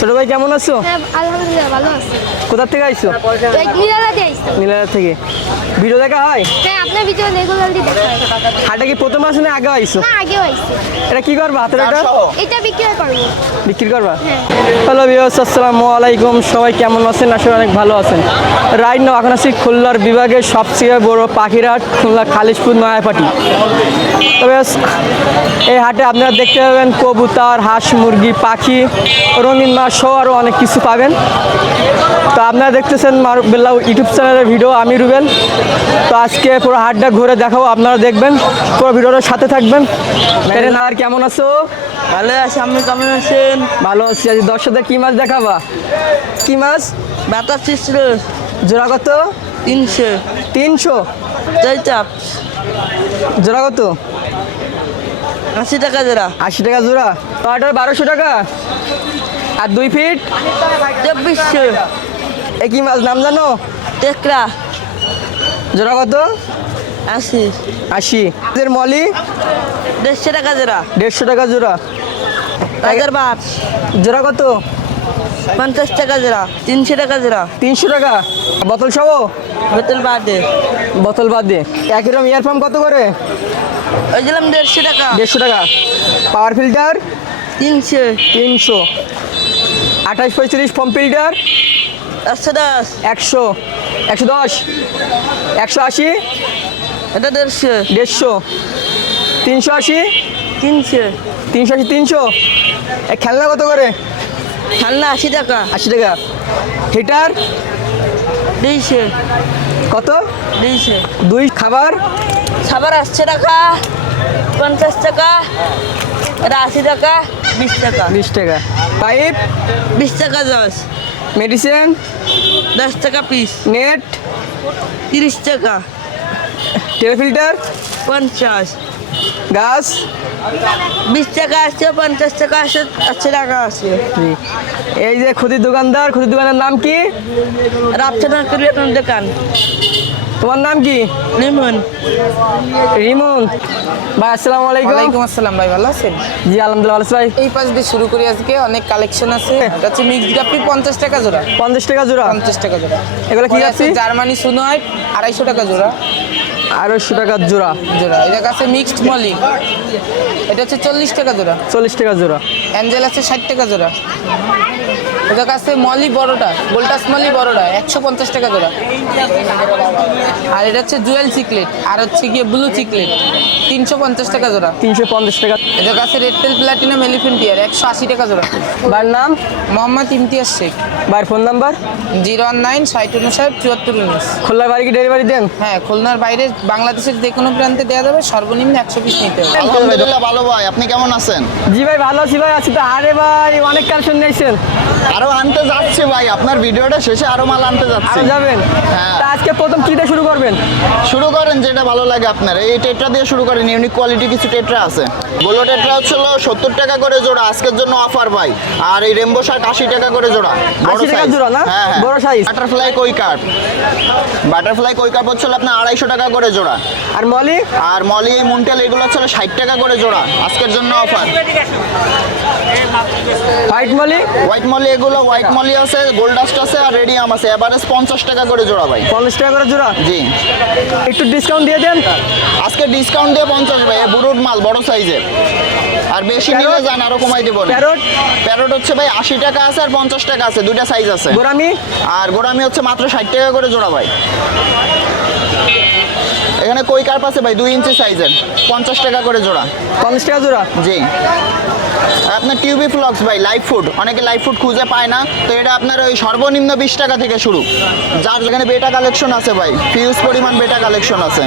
ছোট ভাই কেমন আছো? কোথার আলহামদুলিল্লাহ ভালো আছি। কোথা থেকে আইছো? আসতাম থেকে। ভিডিও দেখা হয় হ্যাঁ ভিডিও রেগুলারলি দেখা হয় হাটে কি প্রথম আসো না আগে আইছো না আগেও আইছি এটা কি করবা হাতের এটা এটা বিক্রি করব। বিক্রি করবা? হ্যাঁ। হ্যালো বিয়াস আসসালামু আলাইকুম। সবাই কেমন আছেন? আসলে অনেক ভালো আছেন। রাইট নাও এখন আছি খুলনার বিভাগের সবচেয়ে বড় পাখির হাট খুলনা খালিশপুর নয়াপাটি। তবে এই হাটে আপনারা দেখতে পাবেন কবুতর হাঁস মুরগি পাখি রঙিন মাছ সহ আরও অনেক কিছু পাবেন। তো আপনারা দেখতেছেন মারুবেল্লা ইউটিউব চ্যানেলের ভিডিও আমি রুবেল। তো আজকে পুরো হাটটা ঘুরে দেখাবো আপনারা দেখবেন। পুরো ভিডিওটার সাথে থাকবেন। আর কেমন আছো? ভালো আছি আপনি কেমন আছেন? ভালো আছি আজ দর্শকদের কী মাছ দেখাবা? কী মাছ? বাতা ছিল জোড়া কত? তিনশো। তিনশো? চাই চাপ। জোড়া কত? আশি টাকা জোড়া। আশি টাকা জোড়া। টয়টার বারোশো টাকা। আর দুই ফিট চব্বিশশো। এ কি মাছ? নাম জানো? টেকরা। জোড়া কত? আশি। আশি। মলি? দেড়শো টাকা জোড়া। দেড়শো টাকা জোড়া। রাজার বাট জোড়া কত? পঞ্চাশ টাকা জোড়া। তিনশো টাকা জোড়া। তিনশো টাকা। বোতল সব হোটেল বাদে। বোতল বাদ। দিয়ে একই রকম ইয়ারফার্ম কত করে? ওই দিলাম দেড়শো টাকা। দেড়শো টাকা। Power filter? তিনশো। তিনশো। আঠাশ পঁয়ত্রিশ ফর্ম ফিল্টার? একশো দশ। একশো। একশো দশ। একশো আশি? এটা দেড়শো। দেড়শো। তিনশো আশি? তিনশো। তিনশো আশি তিনশো? খেলনা কত করে? ঠান্ডা আশি টাকা। আশি টাকা। হিটার? দুইশো। কত? দুইশো। দুই। খাবার? সাবার আশি টাকা পঞ্চাশ টাকা এটা আশি টাকা বিশ টাকা। বিশ টাকা। পাইপ? বিশ টাকা দশ মেডিসিন? দশ টাকা পিস। নেট? তিরিশ টাকা। তেল ফিল্টার? পঞ্চাশ। গাছ? বিশ টাকা আছে পঞ্চাশ টাকা আছে আশি টাকা আছে এই যে খুদির দোকানদার খুদির দোকানের নাম কি? রাবছানা আপনার দোকান। তোমার নাম কি? রিমন। রিমন। ভাই আসসালামু আলাইকুম। ওয়ালাইকুম আসসালাম ভাই ভালো আছেন? জি আলহামদুলিল্লাহ ভালো ভাই। এই পাশ দিয়ে শুরু করি আজকে অনেক কালেকশন আছে। এটা হচ্ছে মিক্সড গাপ্পি পঞ্চাশ টাকা জোড়া। পঞ্চাশ টাকা জোড়া? পঞ্চাশ টাকা জোড়া। এগুলো কি আছে জার্মানি সুনয় আড়াইশো টাকা জোড়া। আড়াইশো টাকা জোড়া। জোড়া। এটা আছে মিক্সড মলি। এটা হচ্ছে চল্লিশ টাকা জোড়া। চল্লিশ টাকা জোড়া। অ্যাঞ্জেল আছে ষাট টাকা জোড়া। এটা কাছে মলি বড়টা গোল্টাস মলি বড়টা একশো পঞ্চাশ টাকা জোড়া আর এটা হচ্ছে জুয়েল চিকলেট আর হচ্ছে গিয়ে ব্লু চিকলেট তিনশো পঞ্চাশ টাকা জোড়া। তিনশো পঞ্চাশ টাকা। এদের কাছে red tail platinum elephant ear একশো আশি টাকা জোড়া। ভাইয়ের নাম? মোহাম্মদ ইমতিয়াজ শেখ। ভাইয়ের phone number? Zero one nine ষাট উনষাট চুয়াত্তর উনিশ। খোলার বাড়ি কি ডেলিভারি দেন? হ্যাঁ খুলনার বাইরে বাংলাদেশের যে কোনো প্রান্তে দেওয়া যাবে সর্বনিম্ন একশো পিস নিতে হবে। আলহামদুলিল্লাহ ভালো ভাই। আপনি কেমন আছেন? জি ভাই ভালো আছি ভাই আছি তো। আরে ভাই অনেক কালেকশন নিয়েছেন। আরও আনতে যাচ্ছি ভাই আপনার ভিডিওটা শেষে আরও মাল আনতে যাচ্ছি। যাবেন? হ্যাঁ। আজকে প্রথম কি দিয়ে শুরু করবেন? শুরু করেন যেটা ভালো লাগে আপনার এই টেট্রা দিয়ে শুরু করেন ইউনিক কোয়ালিটি কিছু টেট্রা আছে। গোলো টেট্রা হচ্ছিল সত্তর টাকা করে জোড়া আজকের জন্য অফার ভাই। আর এই রেমবো শার্ট আশি টাকা করে জোড়া। 80 টাকা জোড়া না? হ্যাঁ বড় size? Butterfly koi carp butterfly koi carp হচ্ছিল আপনার আড়াইশো টাকা করে জোড়া। আর মলি? আর মলি এই মুন্টেল এগুলো হচ্ছিল ষাট টাকা করে জোড়া আজকের জন্য offer white molly? White molly এগুলো হোয়াইট মলি আছে গোল্ড ডাস্ট আছে আর রেডিয়াম আছে। এভারেজ পঞ্চাশ টাকা করে জোড়া ভাই। পঞ্চাশ টাকা করে জোড়া? জি। একটু ডিসকাউন্ট দিয়ে দেন। আজকে ডিসকাউন্ট দিয়ে পঞ্চাশ ভাই বুরুট মাল বড় সাইজের আর বেশি নিলে? যান আরও কমাই দিব প্যারট? প্যারট হচ্ছে ভাই আশি টাকা আছে আর পঞ্চাশ টাকা আছে দুইটা সাইজ আছে। গোরামি আর গোড়ামি হচ্ছে মাত্র ষাট টাকা করে জোড়া ভাই। এখানে কই কার্প আছে ভাই? দুই ইঞ্চি সাইজের পঞ্চাশ টাকা করে জোড়া। পঞ্চাশ টাকা জোড়া? জি। আপনার টিউবি ফ্লক্স ভাই লাইফ ফুড। অনেকে লাইফ ফুড খুঁজে পায় না। তো এটা আপনার ওই সর্বনিম্ন বিশ টাকা থেকে শুরু। যার যেখানে বেটা কালেকশন আছে ভাই ফিউজ পরিমাণ বেটা কালেকশন আছে।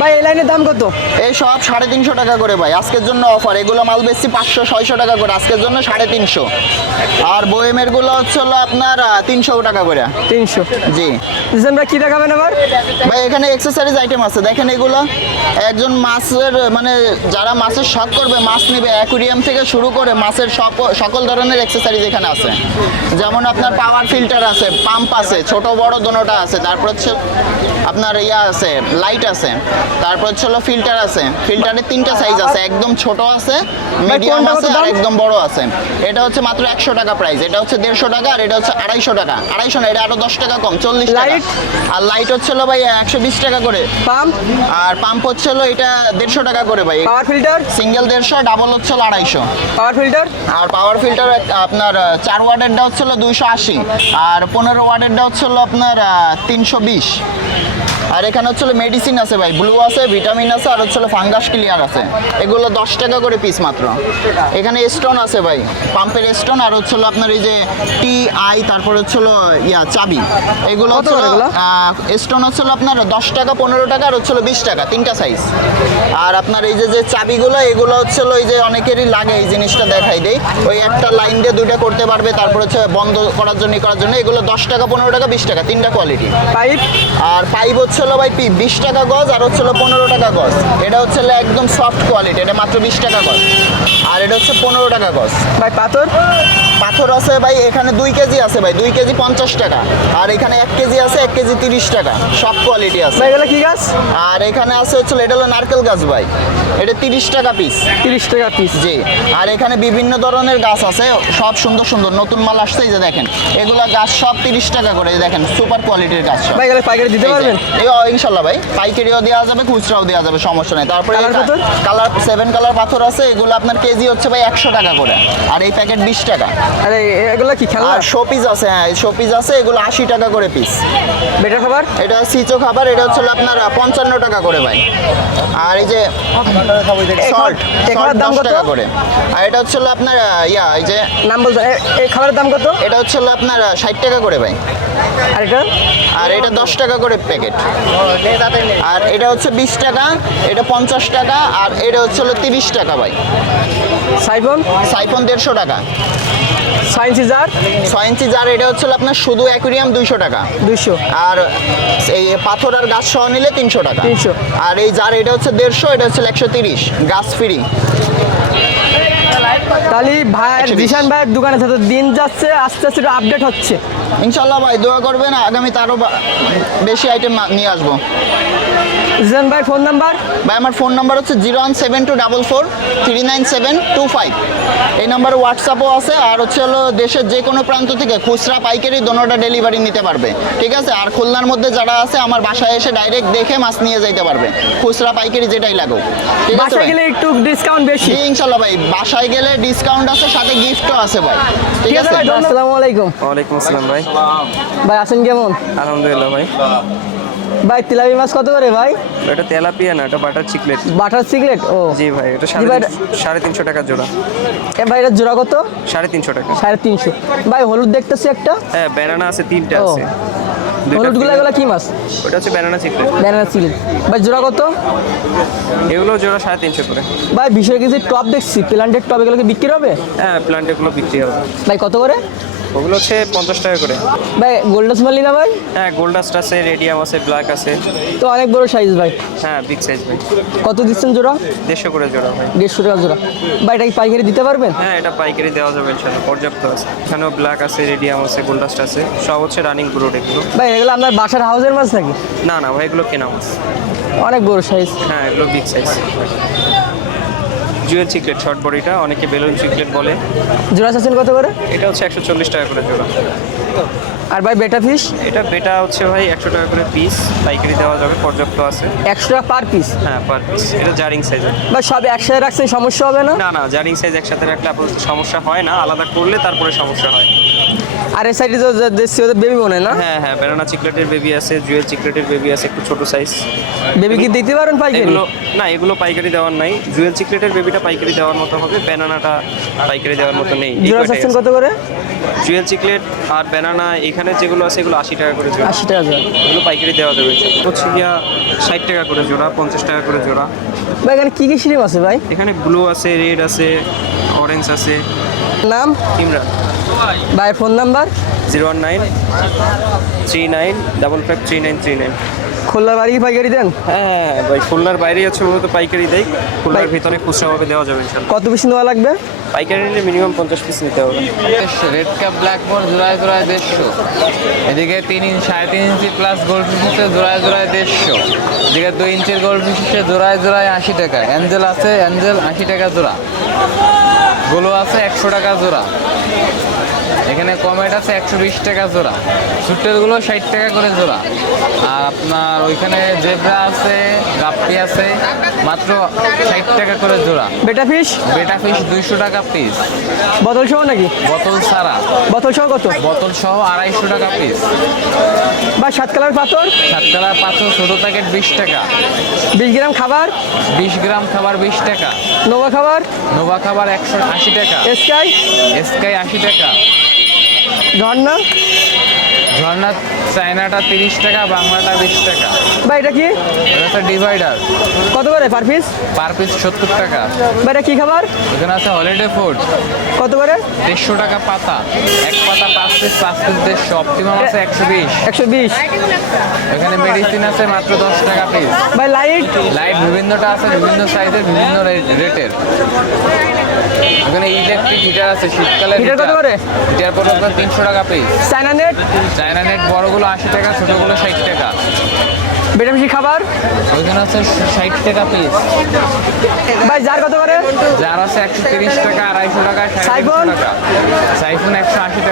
ভাই এই লাইনের দাম কত? এই সব সাড়ে তিনশো টাকা করে ভাই। আজকের জন্য অফার এগুলো মাল বেশি পাঁচশো ছয়শো টাকা করে। আজকের জন্য সাড়ে তিনশো। আর বয়েমেরগুলো হচ্ছে হলো আপনার তিনশো টাকা করে। তিনশো। জি। ডিসেম্বর কি দেখাবেন আবার? ভাই এখানে এক্সেসরিজ আইটেম আছে। দেখেন এগুলো। একজন মাছের মানে যারা মাছের শখ করবে মাছ নেবে। অ্যাকুরিয়াম থেকে শুরু করে মাছের সব সকল ধরনের এক্সেসরিজ এখানে আছে। যেমন আপনার পাওয়ার ফিল্টার আছে পাম্প আছে ছোট বড় দোনোটা আছে। তারপর হচ্ছে আপনার ইয়া আছে লাইট আছে। তারপর হচ্ছে হলো ফিল্টার আছে। ফিল্টারের তিনটা সাইজ আছে একদম ছোট আছে মিডিয়াম আছে আর একদম বড় আছে। এটা হচ্ছে মাত্র একশো টাকা প্রাইস এটা হচ্ছে দেড়শো টাকা আর এটা হচ্ছে আড়াইশো টাকা। আড়াইশো না এটা আরও দশ টাকা কম চল্লিশ টাকা। আর লাইট হচ্ছে হলো ভাই একশো বিশ টাকা করে। পাম্প আর পাম্প হচ্ছে হলো এটা দেড়শো টাকা করে ভাই। পাওয়ার ফিল্টার সিঙ্গেল দেড়শো ডাবল হচ্ছে হলো আড়াইশো। পাওয়ার ফিল্টার আর পাওয়ার ফিল্টার আপনার চার ওয়াটেরটা হচ্ছে হলো দুইশো আশি। আর পনেরো ওয়াটেরটা হচ্ছে হলো আপনার তিনশো বিশ। আর এখানে হচ্ছে মেডিসিন আছে ভাই ব্লু আছে ভিটামিন আছে আর হচ্ছে ফাঙ্গাস ক্লিয়ার আছে। এগুলো দশ টাকা করে পিস মাত্র। এখানে স্টোন আছে ভাই পাম্পের স্টোন আর হচ্ছে আপনার এই যে টি আই তারপর হচ্ছে ইয়া চাবি। এগুলো হচ্ছে স্টোন হচ্ছে আপনার দশ টাকা পনেরো টাকা আর হচ্ছে বিশ টাকা তিনটা সাইজ আর আপনার এই যে যে চাবিগুলো এগুলো হচ্ছে ওই যে অনেকেরই লাগে এই জিনিসটা দেখাই দেই। ওই একটা লাইন দিয়ে দুইটা করতে পারবে তারপর হচ্ছে বন্ধ করার জন্য করার জন্য এগুলো দশ টাকা পনেরো টাকা বিশ টাকা তিনটা কোয়ালিটি পাইপ আর পাইপ হচ্ছে হলো ভাই পি বিশ টাকা গজ আর হচ্ছে হলো পনেরো টাকা গজ। এটা হচ্ছে একদম সফট কোয়ালিটি এটা মাত্র বিশ টাকা গজ। আর এটা হচ্ছে পনেরো টাকা গজ। ভাই পাথর? পাথর আছে ভাই এখানে দুই কেজি আছে ভাই দুই কেজি পঞ্চাশ টাকা। আর এখানে এক কেজি আছে এক কেজি তিরিশ টাকা। সব কোয়ালিটি আছে। ভাই এগুলো কি গাছ? আর এখানে আছে হচ্ছে এটা হলো নারকেল গাছ ভাই। এটা তিরিশ টাকা পিস তিরিশ টাকা পিস জি। আর এখানে বিভিন্ন ধরনের গাছ আছে সব সুন্দর সুন্দর নতুন মাল আসছে এই যে দেখেন। এগুলা গাছ সব তিরিশ টাকা করে দেখেন সুপার কোয়ালিটির গাছ ভাই এগুলো পাইকারি দিতে পারবেন? এই ইনশাল্লাহ ভাই পাইকারিও দেওয়া যাবে খুচরাও দেওয়া যাবে সমস্যা নেই। তারপরে কালার সেভেন কালার পাথর? আছে এগুলো আপনার কেজি হচ্ছে ভাই একশো টাকা করে। আর এই প্যাকেট বিশ টাকা। আরে এগুলো কি খেলনা? আর শোপিস আছে হ্যাঁ শোপিস আছে এগুলো আশি টাকা করে পিস বেটার খাবার? এটা সিচো খাবার এটা হচ্ছে আপনার পঞ্চান্ন টাকা করে ভাই। আর এই যে সল্ট এই দাম টাকা করে। আর এটা হচ্ছে আপনার ইয়া এই যে নাম বলতে এই খাবারের দাম কত? এটা হচ্ছে আপনার ষাট টাকা করে ভাই। আর এটা? আর এটা দশ টাকা করে প্যাকেট আর এটা হচ্ছে বিশ টাকা এটা পঞ্চাশ টাকা আর এটা হচ্ছে হলো তিরিশ টাকা ভাই। সাইফন? সাইফন দেড়শো টাকা। ছয় ইঞ্চি যার এটা হচ্ছে আপনার শুধু অ্যাকুরিয়াম দুইশো টাকা। দুইশো। আর এই পাথর আর গাছ সহ নিলে তিনশো টাকা। 300 আর এই যার এটা হচ্ছে দেড়শো এটা হচ্ছে একশো তিরিশ গাছ ফ্রি। তাহলে ভাইয়ের 120 জিশান ভাইয়ের দিন যাচ্ছে আস্তে আস্তে আপডেট হচ্ছে। ইনশাল্লাহ ভাই দোয়া করবেন আগামীতে আরও বেশি আইটেম নিয়ে আসব। জিশান ভাই ফোন নাম্বার? ভাই আমার ফোন নাম্বার হচ্ছে zero one seven two double four three nine seven two five. এই নাম্বারে হোয়াটসঅ্যাপও আছে আর হচ্ছে হলো দেশের যে কোনো প্রান্ত থেকে খুচরা পাইকারি দোনোটা ডেলিভারি নিতে পারবে। ঠিক আছে? আর খুলনার মধ্যে যারা আছে আমার বাসায় এসে ডাইরেক্ট দেখে মাছ নিয়ে যাইতে পারবে। খুচরা পাইকারি যেটাই লাগুক। ঠিক আছে বাসায় গেলে একটু ডিসকাউন্ট বেশি। জি ইনশাল্লাহ ভাই বাসায় গেলে ডিসকাউন্ট আছে সাথে গিফটও আছে ভাই। ঠিক আছে ভাই আসসালামু আলাইকুম। ওয়ালাইকুম আসসালাম ভাই। ভাই। আছেন কেমন? আলহামদুলিল্লাহ ভাই। ভাই তিলাপি মাছ কত করে ভাই? এটা তেলাপিয়া না এটা বাটার চিকলেট। বাটার সিগারেট ও। জি ভাই এটা সাড়ে তিনশো- টাকা জোড়া। এ ভাই এটা জোড়া কত? সাড়ে তিনশো টাকা। সাড়ে তিনশো। ভাই হলুদ দেখতেছি একটা। হ্যাঁ ব্যানানা আছে তিনটা। আছে। হলুদগুলো female। এগুলো কি মাছ? ওটা হচ্ছে ব্যানানা চিকলেট। ব্যানানা ভাই জোড়া কত? এগুলো জোড়া সাড়ে তিনশো করে। ভাই টপ দেখছি প্লান্টের টপ এগুলো কি বিক্রি হবে? হ্যাঁ বিক্রি হবে। ভাই কত করে? ওগুলো হচ্ছে পঞ্চাশ টাকা করে। ভাই গোল্ডাস মালি না ভাই? হ্যাঁ গোল্ডাস্ট আছে রেডিয়াম আছে ব্ল্যাক আছে। তো অনেক বড় সাইজ ভাই। হ্যাঁ বিগ সাইজ ভাই। কত দিচ্ছেন জোড়া? দেড়শো করে জোড়া ভাই। দেড়শো টাকা জোড়া। ভাই এটা কি পাইকারি দিতে পারবেন? হ্যাঁ এটা পাইকারি দেওয়া যাবে ইনশাল্লাহ পর্যাপ্ত আছে। এখানেও ব্ল্যাক আছে রেডিয়াম আছে গোল্ডাস্ট আছে সব হচ্ছে রানিং ব্রোড এগুলো। ভাই এগুলো আপনার বাসার হাউসের মাছ নাকি? না না ভাই এগুলো কেনা মাছ। অনেক বড় সাইজ হ্যাঁ এগুলো big size jewel chiclet short বডিটা অনেকে বেলুন চিকলেট বলে। জোড়া চাচ্ছেন কত করে? এটা হচ্ছে একশো চল্লিশ টাকা করে জোড়া। আর ভাই বেটা ফিশ এটা বেটা হচ্ছে ভাই একশো টাকা করে পিস পাইকারি দেওয়া যাবে পর্যাপ্ত আছে। একশো টাকা পার পিস হ্যাঁ পার পিস এটা জারিং সাইজের ভাই সব একসাথে রাখছেন সমস্যা হবে না? না না জারিং সাইজ একসাথে রাখলে আপাতত সমস্যা হয় না আলাদা করলে তারপরে সমস্যা হয়। আর এই সাইডে তো দেখছি ওদের বেবি মনে না? হ্যাঁ হ্যাঁ ব্যানানা চিকলেটের বেবি আছে জুয়েল চিকলেটের বেবি আছে একটু ছোট সাইজ বেবি কি দিতে পারেন পাইকারি? এগুলো না এগুলো পাইকারি দেওয়ার নাই। জুয়েল চিকলেটের বেবিটা পাইকারি দেওয়ার মতো হবে ব্যানানাটা পাইকারি দেওয়ার মতো নেই। জোড়া। কত করে? জুয়েল চিকলেট আর ব্যানানা এখানে যেগুলো আছে এগুলো আশি টাকা করে জোড়া। আশি টাকা জোড়া। এগুলো পাইকারি দেওয়া যাবে। হচ্ছে গিয়া ষাট টাকা করে জোড়া পঞ্চাশ টাকা করে জোড়া। ভাই এখানে কী কী সিরিপ আছে ভাই? এখানে ব্লু আছে রেড আছে অরেঞ্জ আছে। নাম? ইমরান। ভাই phone number? Zero one nine three nine double five three nine three nine. বাড়ি কি পাইকারি দেন? হ্যাঁ ভাই খুলনার বাইরেই আছে মূলত পাইকারি দেয় খুলনার ভিতরে খুচরাভাবে দেওয়া যাবে ইনশাল্লাহ। কত বেশি নেওয়া লাগবে? পাইকারি নিলে মিনিমাম পঞ্চাশ পিস নিতে হবে। রেড ক্যাপ ব্ল্যাক বোর্ড জোড়ায় জোড়ায় দেড়শো। এদিকে তিন ইঞ্চ সাড়ে তিন ইঞ্চি প্লাস গোল্ড ফিশে জোড়ায় জোড়ায় দেড়শো। এদিকে দুই ইঞ্চির গোল্ড ফিশে জোড়ায় জোড়ায় আশি টাকা। অ্যাঞ্জেল আছে অ্যাঞ্জেল আশি টাকা জোড়া। গোলো আছে একশো টাকা জোড়া। এখানে কমেট আছে একশো বিশ টাকা জোড়া। সুটেরগুলো ষাট টাকা করে জোড়া। আর আপনার ওইখানে জেব্রা আছে গাপ্পি আছে মাত্র ষাট টাকা করে জোড়া। বেটা ফিশ বেটা ফিশ দুইশো টাকা পিস বোতল সহ নাকি? বোতল ছাড়া। বোতল সহ কত? বোতল সহ আড়াইশো টাকা পিস বা সাত কালার পাথর? সাততলা পাথর ছোটো প্যাকেট বিশ টাকা। বিশ গ্রাম খাবার? বিশ গ্রাম খাবার বিশ টাকা। নোভা খাবার? নোভা খাবার একশো আশি টাকা। স্কাই স্কাই আশি টাকা। ঝর্ণা? ঝর্ণা চায়নাটা তিরিশ টাকা বাংলাটা বিশ টাকা। বা এটা কি? এটা ডিভাইডার। কত করে পার পিস? পার পিস সত্তর টাকা। বা এটা কি খাবার? এখানে আছে হলিডে ফুড। কত করে? দেড়শো টাকা পাতা। এক পাতা পাঁচ পিস পাঁচ পিস দেড়শো। অপটিমাম আছে একশো বিশ। একশো বিশ। এখানে মেডিসিন আছে মাত্র দশ টাকা পিস। বাই লাইট? লাইট বিভিন্নটা আছে বিভিন্ন সাইজের বিভিন্ন রেটের। এখানে ইলেকট্রিক হিটার আছে শীতকালে হিটার কত করে? হিটার পরে আপনার তিনশো টাকা piece China net China net বড়গুলো আশি টাকা ছোটোগুলো ষাট টাকা। বেটামিশি খাবার? ওইখানে আছে ষাট টাকা পিস ভাই যার কত করে? যার আছে একশো তিরিশ টাকা আড়াইশো টাকা সাইফোন? সাইফোন একশো আশি টাকা।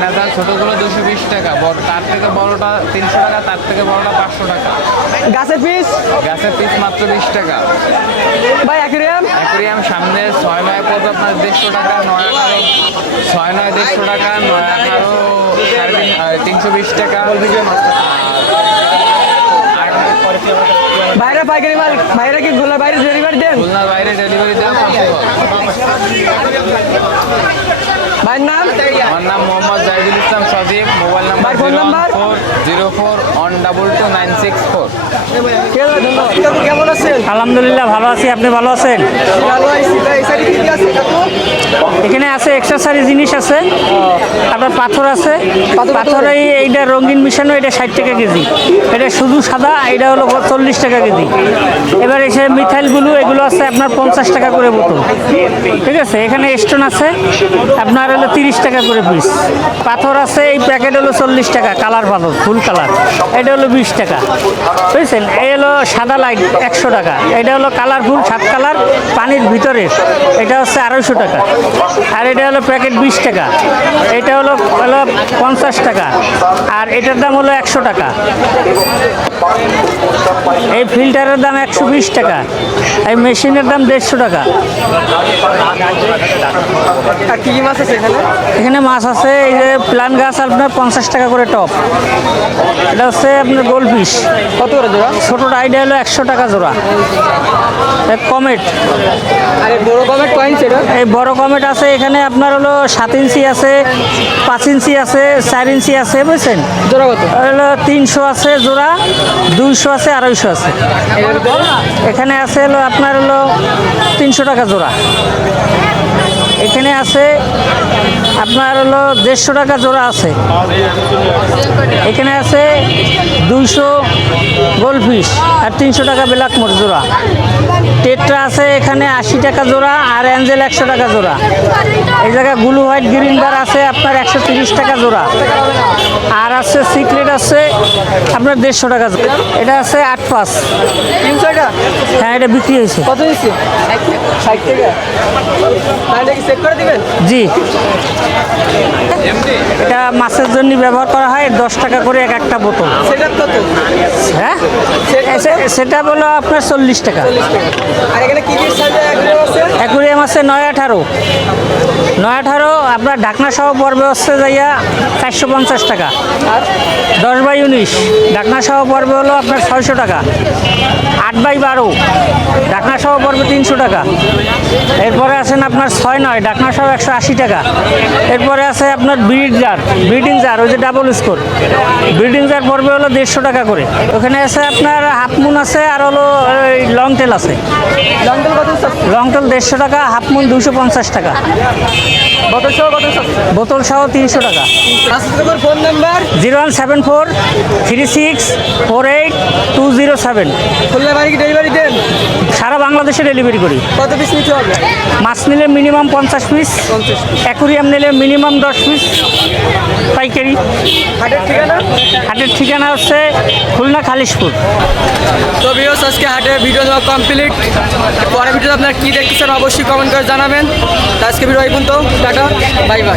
চায়না দাল ছোটোগুলো দুশো বিশ টাকা বড় তার থেকে বড়টা তিনশো টাকা তার থেকে বড়টা পাঁচশো টাকা। গাছের পিস? গাছের পিস মাত্র বিশ টাকা। ভাই অ্যাকুরিয়াম? অ্যাকুরিয়াম সামনে ছয় নয় পড়বে আপনার দেড়শো টাকা নয় আঠারো ছয় নয় দেড়শো টাকা নয় আঠারো তিনশো বিশ টাকা। বাইরে পাইকারি মাল বাইরে কি গোলার বাইরে ডেলিভারি দেন? খুলনার বাইরে ডেলিভারি দেওয়া পসিবল ভাইয়ের নাম? আমার নাম মোহাম্মদ জাহিদুল ইসলাম সজীব। মোবাইল নাম্বার ভাই, phone zero number? Four zero four one double two nine six four. ঠিক আছে ভাই, ধন্যবাদ। কাকু কেমন আছেন? আলহামদুলিল্লাহ ভালো আছি। আপনি ভালো আছেন? ভালো আছি। এখানে আছে এক্সারসাইজ জিনিস আছে। আপনার পাথর আছে। পাথর এই এইটা রঙিন মিশানো এটা ষাট টাকা কেজি। এটা শুধু সাদা এটা হলো চল্লিশ টাকা কেজি। এবার এসে মিথাইলগুলো এগুলো আছে আপনার পঞ্চাশ টাকা করে বোতল। ঠিক আছে? এখানে স্টোন আছে। আপনার হলো তিরিশ টাকা করে পিস পাথর আছে, এই প্যাকেট হলো চল্লিশ টাকা কালার পাথর ফুল কালার এটা হলো বিশ টাকা। বুঝছেন? এই হলো সাদা লাইট একশো টাকা। এটা হলো কালারফুল সাত কালার পানির ভিতরে। এটা হচ্ছে আড়াইশো টাকা। আর এটা হলো প্যাকেট বিশ টাকা। এটা হলো হলো পঞ্চাশ টাকা। আর এটার দাম হলো একশো টাকা। এই ফিল্টারের দাম একশো বিশ টাকা। এই মেশিনের দাম দেড়শো টাকা। কি মাছ আছে এখানে এখানে মাছ আছে এই যে প্লান গাছ আপনার পঞ্চাশ টাকা করে টপ। এটা হচ্ছে আপনার গোল পিস কত করে জোড়া? ছোটোটা আইডিয়া হলো একশো টাকা জোড়া। এক কমেট বড় কমেট এই বড় কমেট আছে এখানে আপনার হলো সাত ইঞ্চি আছে পাঁচ ইঞ্চি আছে চার ইঞ্চি আছে বুঝছেন? জোড়া কত? হলো তিনশো আছে জোড়া দুইশো আছে আড়াইশো আছে। এখানে আছে হলো আপনার হলো তিনশো টাকা জোড়া। এখানে আছে আপনার হলো দেড়শো টাকা জোড়া আছে। এখানে আছে দুইশো গোলফিশ আর তিনশো টাকা ব্ল্যাক মোট জোড়া। টেট্রা আছে এখানে আশি টাকা জোড়া আর অ্যাঞ্জেল একশো টাকা জোড়া। এই জায়গায় ব্লু হোয়াইট গ্রিন বার আছে আপনার একশো তিরিশ টাকা জোড়া। আর আছে সিক্রেট আছে আপনার দেড়শো টাকা জোড়া। এটা আছে আট পাঁচ। হ্যাঁ এটা বিক্রি হয়েছে। কত দিচ্ছে ষাট টাকা? চেক করে দিবেন? জি। এটা মাছের জন্য ব্যবহার করা হয় দশ টাকা করে এক একটা বোতল। সেটা কত? হ্যাঁ? সেটা বলো আপনার চল্লিশ টাকা। আর এখানে কি কি অ্যাকুরিয়াম আছে? নয় আঠারো। নয় আঠারো আপনার ঢাকনা সহ পড়বে হচ্ছে যাইয়া চারশো পঞ্চাশ টাকা। দশ বাই উনিশ। ঢাকনা সহ পড়বে হলো আপনার ছয়শো টাকা। আট বাই বারো ডাকনা সহ পড়বে তিনশো টাকা। এরপরে আছেন আপনার ছয় নয় ডাকনা সহ একশো আশি টাকা। এরপরে আছে আপনার ব্রিড জার ব্রিডিং জার ওই যে ডাবল স্কোর ব্রিডিং জার পড়বে হলো দেড়শো টাকা করে। ওখানে আছে আপনার হাফমুন আছে আর হলো লং টেল আছে। লং টেল দেড়শো টাকা হাফমুন দুশো পঞ্চাশ টাকা। বোতল সহ কত বোতল সহ তিনশো টাকা। Phone number zero one seven four three six four eight two zero seven. বাইরে কি ডেলিভারি দেন। সারা বাংলাদেশে ডেলিভারি করি। কত পিস নিতে হবে? মাছ নিলে মিনিমাম পঞ্চাশ পিস অ্যাকুরিয়াম নিলে মিনিমাম দশ পিস পাইকারি। হাটের ঠিকানা? হাটের ঠিকানা হচ্ছে খুলনা খালিশপুর। তো ভিউস আজকে হাটের ভিডিও দেওয়া কমপ্লিট পরের ভিডিওতে আপনারা কী দেখতেছেন অবশ্যই কমেন্ট করে জানাবেন। আজকে ভিডিও এই পর্যন্ত। Tata bye bye